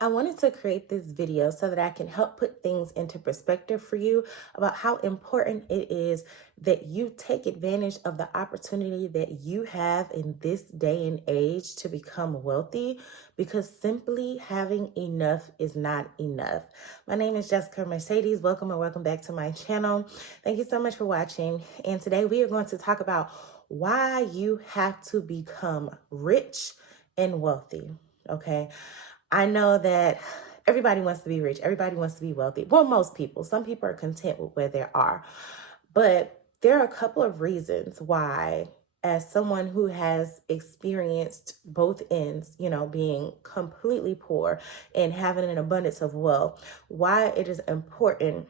I wanted to create this video so that I can help put things into perspective for you about how important it is that you take advantage of the opportunity that you have in this day and age to become wealthy, because simply having enough is not enough. My name is Jessica Mercedes. Welcome and welcome back to my channel. Thank you so much for watching. And today we are going to talk about why you have to become rich and wealthy. Okay. I know that everybody wants to be rich. Everybody wants to be wealthy. Well, most people. Some people are content with where they are. But there are a couple of reasons why, as someone who has experienced both ends, being completely poor and having an abundance of wealth, why it is important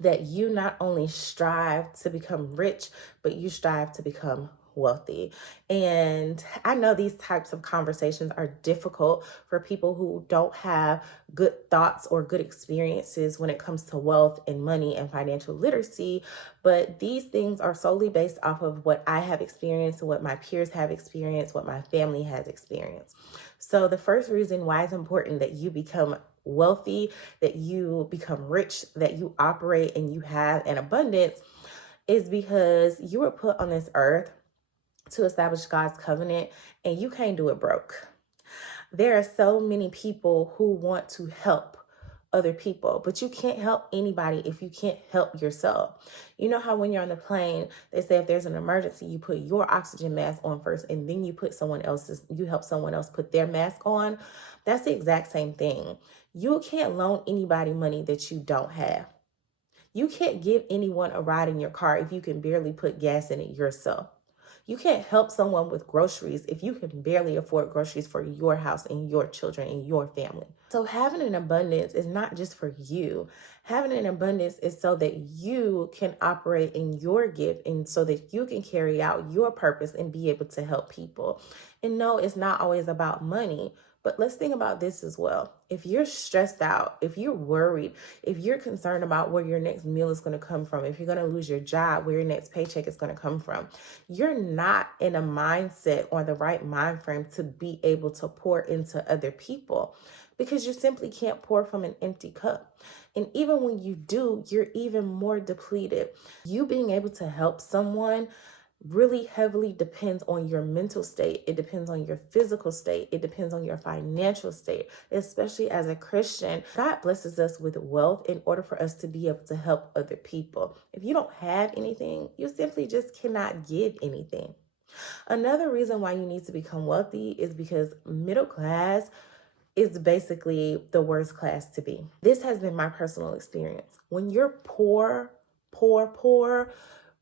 that you not only strive to become rich, but you strive to become wealthy. And I know these types of conversations are difficult for people who don't have good thoughts or good experiences when it comes to wealth and money and financial literacy. But these things are solely based off of what I have experienced, what my peers have experienced, what my family has experienced. So the first reason why it's important that you become wealthy, that you become rich, that you operate and you have an abundance is because you were put on this earth to establish God's covenant, and you can't do it broke. There are so many people who want to help other people, but you can't help anybody if you can't help yourself. You know how when you're on the plane, they say if there's an emergency, you put your oxygen mask on first, and then you help someone else put their mask on. That's the exact same thing. You can't loan anybody money that you don't have. You can't give anyone a ride in your car if you can barely put gas in it yourself. You can't help someone with groceries if you can barely afford groceries for your house and your children and your family. So having an abundance is not just for you. Having an abundance is so that you can operate in your gift and so that you can carry out your purpose and be able to help people. And no, it's not always about money. But let's think about this as well. If you're stressed out, if you're worried, if you're concerned about where your next meal is going to come from, if you're going to lose your job, where your next paycheck is going to come from, you're not in a mindset or the right mind frame to be able to pour into other people, because you simply can't pour from an empty cup. And even when you do, you're even more depleted. You being able to help someone really heavily depends on your mental state. It depends on your physical state. It depends on your financial state, especially as a Christian. God blesses us with wealth in order for us to be able to help other people. If you don't have anything, you simply just cannot give anything. Another reason why you need to become wealthy is because middle class is basically the worst class to be. This has been my personal experience. When you're poor,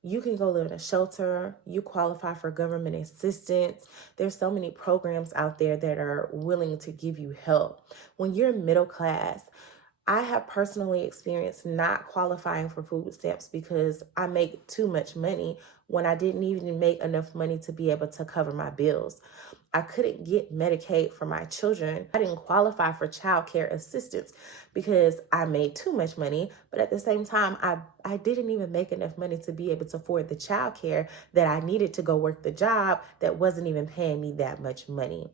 you can go live in a shelter. You qualify for government assistance. There's so many programs out there that are willing to give you help. When you're middle class, I have personally experienced not qualifying for food stamps because I make too much money when I didn't even make enough money to be able to cover my bills. I couldn't get Medicaid for my children. I didn't qualify for child care assistance because I made too much money. But at the same time, I didn't even make enough money to be able to afford the child care that I needed to go work the job that wasn't even paying me that much money.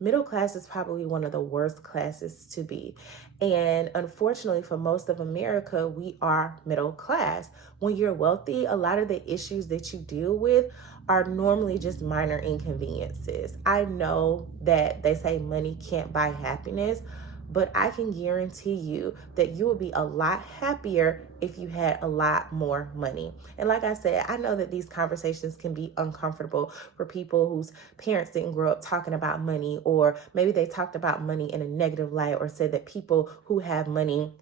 Middle class is probably one of the worst classes to be. And unfortunately, for most of America, we are middle class. When you're wealthy, a lot of the issues that you deal with are normally just minor inconveniences. I know that they say money can't buy happiness, but I can guarantee you that you will be a lot happier if you had a lot more money. And like I said, I know that these conversations can be uncomfortable for people whose parents didn't grow up talking about money, or maybe they talked about money in a negative light or said that people who have money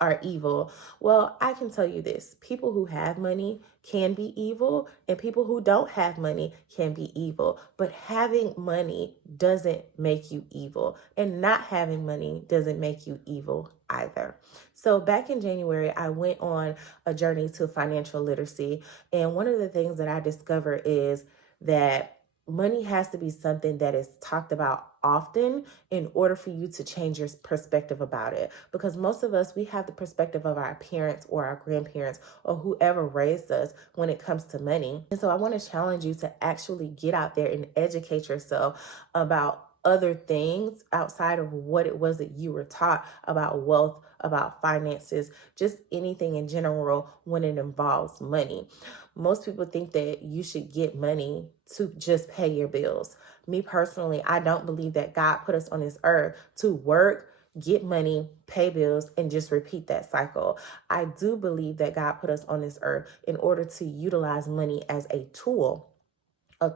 are evil. Well, I can tell you this: people who have money can be evil, and people who don't have money can be evil. But having money doesn't make you evil, and not having money doesn't make you evil either. So back in January, I went on a journey to financial literacy. And one of the things that I discovered is that money has to be something that is talked about often in order for you to change your perspective about it. Because most of us, we have the perspective of our parents or our grandparents or whoever raised us when it comes to money. And so I want to challenge you to actually get out there and educate yourself about other things outside of what it was that you were taught about wealth, about finances, just anything in general when it involves money. Most people think that you should get money to just pay your bills. Me personally, I don't believe that God put us on this earth to work, get money, pay bills, and just repeat that cycle. I do believe that God put us on this earth in order to utilize money as a tool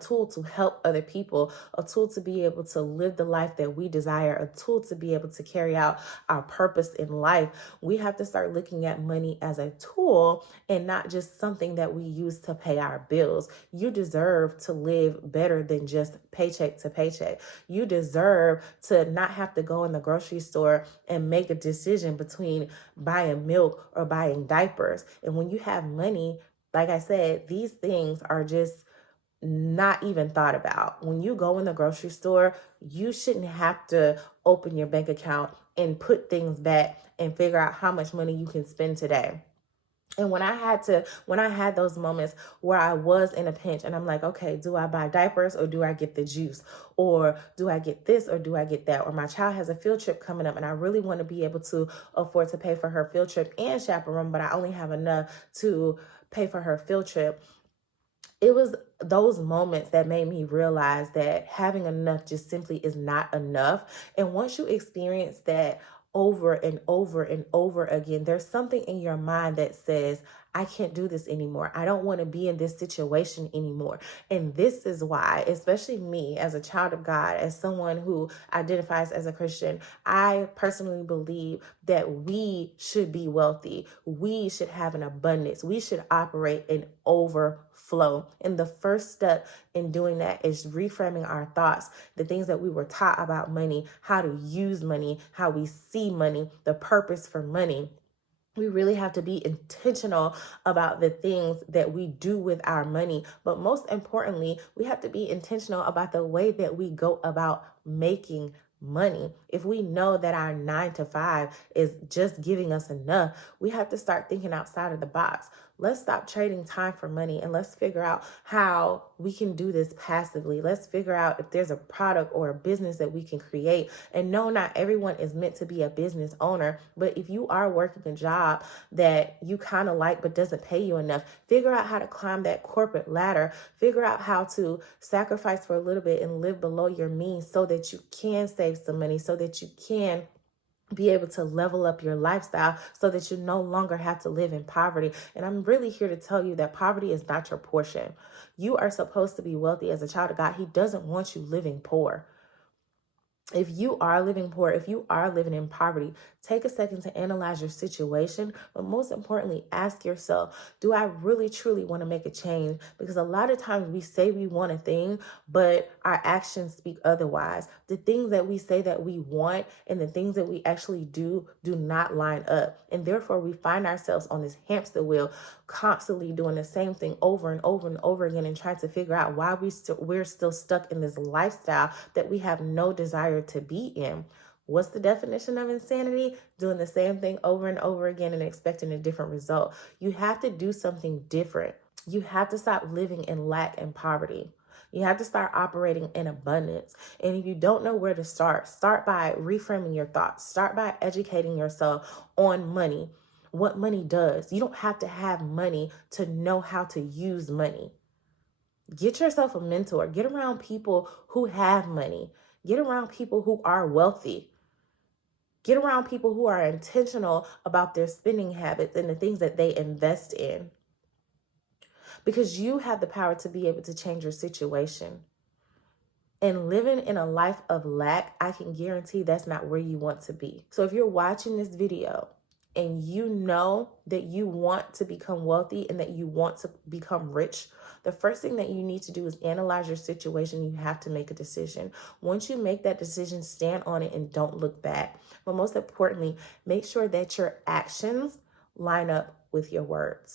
to help other people, a tool to be able to live the life that we desire, a tool to be able to carry out our purpose in life. We have to start looking at money as a tool and not just something that we use to pay our bills. You deserve to live better than just paycheck to paycheck. You deserve to not have to go in the grocery store and make a decision between buying milk or buying diapers. And when you have money, like I said, these things are just not even thought about. When you go in the grocery store, you shouldn't have to open your bank account and put things back and figure out how much money you can spend today. And when I had those moments where I was in a pinch and I'm like, okay, do I buy diapers or do I get the juice? Or do I get this or do I get that? Or my child has a field trip coming up and I really want to be able to afford to pay for her field trip and chaperone, but I only have enough to pay for her field trip. It was those moments that made me realize that having enough just simply is not enough. And once you experience that over and over and over again, there's something in your mind that says, I can't do this anymore. I don't want to be in this situation anymore. And this is why, especially me as a child of God, as someone who identifies as a Christian, I personally believe that we should be wealthy. We should have an abundance. We should operate in overflow. And the first step in doing that is reframing our thoughts, the things that we were taught about money, how to use money, how we see money, the purpose for money. We really have to be intentional about the things that we do with our money. But most importantly, we have to be intentional about the way that we go about making money. If we know that our 9 to 5 is just giving us enough, we have to start thinking outside of the box. Let's stop trading time for money and let's figure out how we can do this passively. Let's figure out if there's a product or a business that we can create. And no, not everyone is meant to be a business owner, but if you are working a job that you kind of like but doesn't pay you enough, figure out how to climb that corporate ladder. Figure out how to sacrifice for a little bit and live below your means so that you can save some money, so that you can be able to level up your lifestyle so that you no longer have to live in poverty. And I'm really here to tell you that poverty is not your portion. You are supposed to be wealthy as a child of God. He doesn't want you living poor. If you are living poor, if you are living in poverty, take a second to analyze your situation, but most importantly, ask yourself, do I really truly want to make a change? Because a lot of times we say we want a thing, but our actions speak otherwise. The things that we say that we want and the things that we actually do not line up. And therefore we find ourselves on this hamster wheel, constantly doing the same thing over and over and over again and trying to figure out why we're still stuck in this lifestyle that we have no desire to be in. What's the definition of insanity? Doing the same thing over and over again and expecting a different result. You have to do something different. You have to stop living in lack and poverty. You have to start operating in abundance. And if you don't know where to start by reframing your thoughts. Start by educating yourself on money, what money does. You don't have to have money to know how to use money. Get yourself a mentor. Get around people who have money. Get around people who are wealthy. Get around people who are intentional about their spending habits and the things that they invest in. Because you have the power to be able to change your situation. And living in a life of lack, I can guarantee that's not where you want to be. So if you're watching this video and you know that you want to become wealthy and that you want to become rich, the first thing that you need to do is analyze your situation. You have to make a decision. Once you make that decision, stand on it and don't look back. But most importantly, make sure that your actions line up with your words.